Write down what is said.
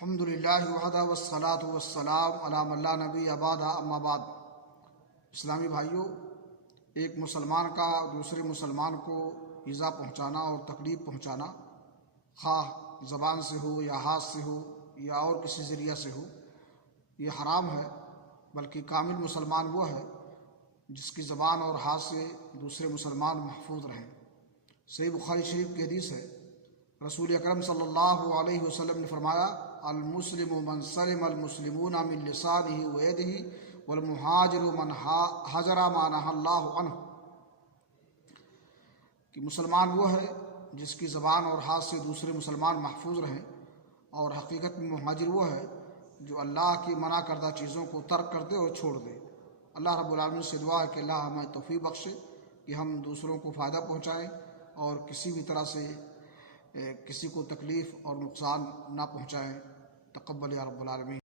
الحمدللہ وحدہ والصلاة والسلام علی من لا نبی بعدہ اما بعد۔ اسلامی بھائیوں، ایک مسلمان کا دوسرے مسلمان کو ایذا پہنچانا اور تکلیف پہنچانا، خواہ زبان سے ہو یا ہاتھ سے ہو یا اور کسی ذریعہ سے ہو، یہ حرام ہے۔ بلکہ کامل مسلمان وہ ہے جس کی زبان اور ہاتھ سے دوسرے مسلمان محفوظ رہیں۔ صحیح بخاری شریف کی حدیث ہے، رسول اکرم صلی اللہ علیہ وسلم نے فرمایا، المسلم من سلم المسلمون من لسانہ ویدہ والمہاجر من ہجر ما نہی اللہ عنہ، کہ مسلمان وہ ہے جس کی زبان اور ہاتھ سے دوسرے مسلمان محفوظ رہیں، اور حقیقت میں مہاجر وہ ہے جو اللہ کی منع کردہ چیزوں کو ترک کر دے اور چھوڑ دے۔ اللہ رب العالمین سے دعا ہے کہ اللہ ہمیں توفیق بخشے کہ ہم دوسروں کو فائدہ پہنچائیں اور کسی بھی طرح سے کسی کو تکلیف اور نقصان نہ پہنچائیں۔ تقبل یا رب العالمین۔